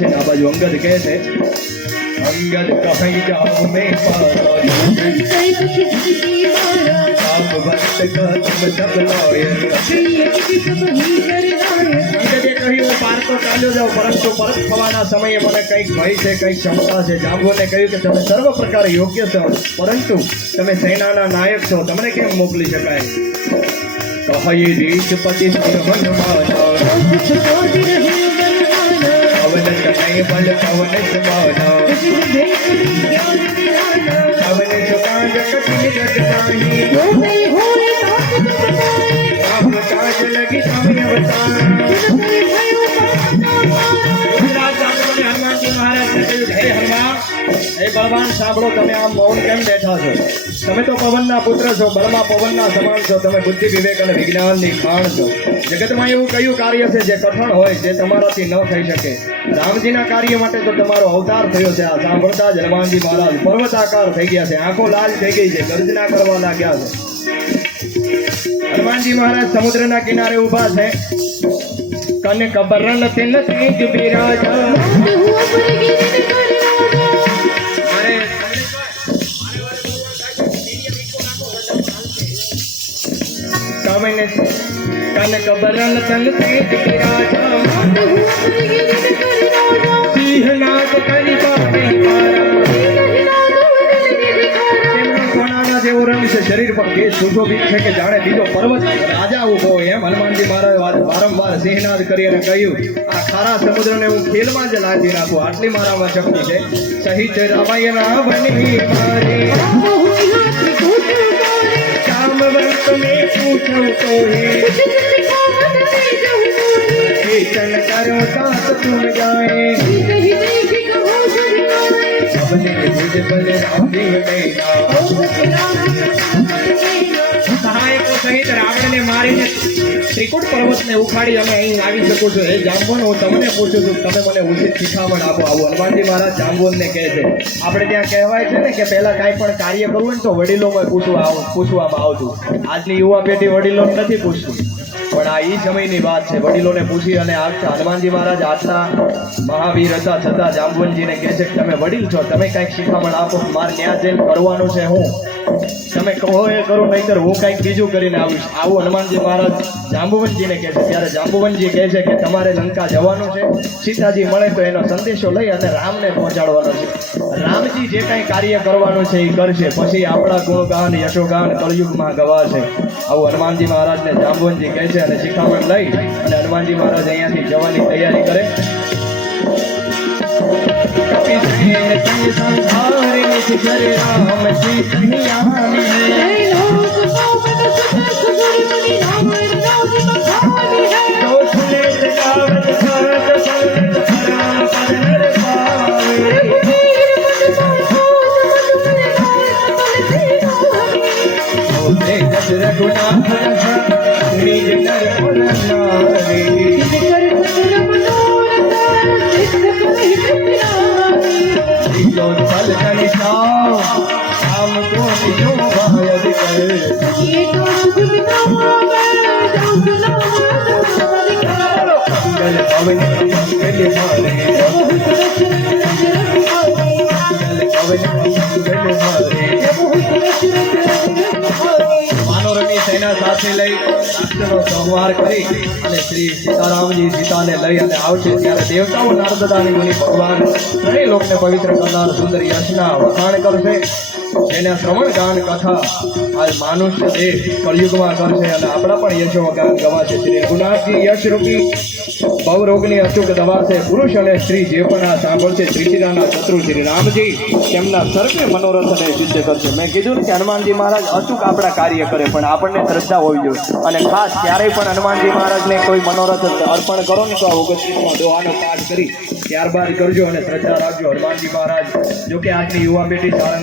છે ને આ બાજુ અંગદ કહે છે અંगद कहीं जाओ में पारो आप भक्त का तुम सब लॉयल અંગદે કહ્યું પાર તો ચાલ્યો જાઓ પરંતુ પરત થવાના સમયે મને કંઈક ભય છે કંઈક ક્ષમતા છે જાંબુને કહ્યું કે તમે સર્વ પ્રકારે યોગ્ય છો પરંતુ તમે સેનાના નાયક છો તમને કેમ મોકલી શકાય કહી રીતપતિ હનુમાન पवन कन्हैया बल पवन समाना पवन सुकाज कठिन जग नाही आप काज लगी समय अवतार हनुमान जी महाराज ने કહ્યું હે હનુમાન હે બળવાન સાંભળો તમે આમ મૌન કેમ બેઠા છો તમે તો પવનના પુત્ર છો બળમાં પવનના સમાન છો તમે બુદ્ધિ વિવેક અને વિજ્ઞાનની ખાણ છો જગતમાં એવું કયું કાર્ય છે જે કઠણ હોય જે તમારાથી ન થઈ શકે રામજીના કાર્ય માટે તો તમારો અવતાર થયો છે આ સાંભળતા જ હનુમાનજી મહારાજ પર્વતાકાર થઈ ગયા છે આંખો લાલ થઈ ગઈ છે ગર્જના કરવા લાગ્યા છે હનુમાનજી મહારાજ સમુદ્રના કિનારે ઊભા છે કને કબરન તેલ તેજ બિરાજા कवन कन कबरन तन तेज बिराजा सिंहनाद करी बाटे જેવો રંગ છે શરીર પર કેસ સુશોભિત છે કે જાણે બીજો પર્વત રાજા ઉભો એમ હનુમાનજી મહારાજ વારંવાર સિંહનાદ કરી અને કહ્યું આ ખારા સમુદ્રને હું ખેલમાં જ લાંચી નાખું આટલી મારામાં શક્તિ છે સહિત રમયના બની મારી कामवंत में पूछो तो कीर्तन करो साथ तुम जाए सबने मुझ पर सहायको सहित रावणने मारीने ત્રિકુટ પર્વતને ઉખાડી અમે અહીં આવી શકું છું એ જાંબુન હું તમને પૂછું છું તમે મને ઉચિત શીખામણ આપો આવું હનુમાનજી મહારાજ જાંબુનને કહે છે આપણે ત્યાં કહેવાય છે ને કે પહેલા કાંઈ પણ કાર્ય કરવું હોય ને તો વડીલોમાં પૂછવામાં આવતું આજની યુવા પેઢી વડીલોને નથી પૂછતું પણ આ એ સમયની વાત છે વડીલોને પૂછી અને આવતા હનુમાનજી મહારાજ આટલા મહાવીર હતા છતાં જાંબુનજીને કહે છે કે તમે વડીલ છો તમે કાંઈક શીખામણ આપો મારે ત્યાં જઈને કરવાનું છે હું તમે કહો એ કરું નહીંતર હું કંઈક બીજું કરીને આવીશ આવું હનુમાનજી મહારાજ જાંબુવનજીને કહે છે ત્યારે જાંબુવનજી કહે છે કે તમારે લંકા જવાનું છે સીતાજી મળે તો એનો સંદેશો લઈ અને રામને પહોંચાડવાનો છે રામજી જે કાંઈ કાર્ય કરવાનું છે એ કરશે પછી આપણા ગુણગાન યશોગાન કળયુગમાં ગવાશે આવું હનુમાનજી મહારાજને જાંબુવનજી કહે છે અને શિખામણ લઈ અને હનુમાનજી મહારાજ અહીંયાથી જવાની તૈયારી કરે માનવરની સેના સાથે લઈ રાક્ષસનો સંહાર કરી અને શ્રી સીતારામજી સીતાને લઈ અને આવશે ત્યારે દેવતાઓ નારદદાની મુનિ ભગવાન ત્રણેય લોકને પવિત્ર કરનાર સુંદર યશના વખાણ કરશે જેને શ્રવણ ગાન કથા આ માનુષ્ય દેહ કળયુગમાં કરશે અને આપણા પણ યશો ગાન ગવાશે શ્રી રઘુનાથજી યશરૂપી ભવરોગની અચૂક દવા છે પુરુષ અને સ્ત્રી જે પણ આ સાંભળશે ત્રિશિરાના શત્રુ શ્રી રામજી તેમના સર્વે મનોરથને સિદ્ધ કરશે મેં કીધું કે હનુમાનજી મહારાજ અચૂક આપણા કાર્ય કરે પણ આપણને શ્રદ્ધા હોવી જોઈએ અને ખાસ ક્યારેય પણ હનુમાનજી મહારાજને કોઈ મનોરથ અર્પણ કરો ને તો આ 29મો દોહાનો પાઠ કરી ત્યારબાદ કરજો અને શ્રદ્ધા રાખજો હનુમાનજી મહારાજ જો કે આજની યુવા પેઢી સાળંગ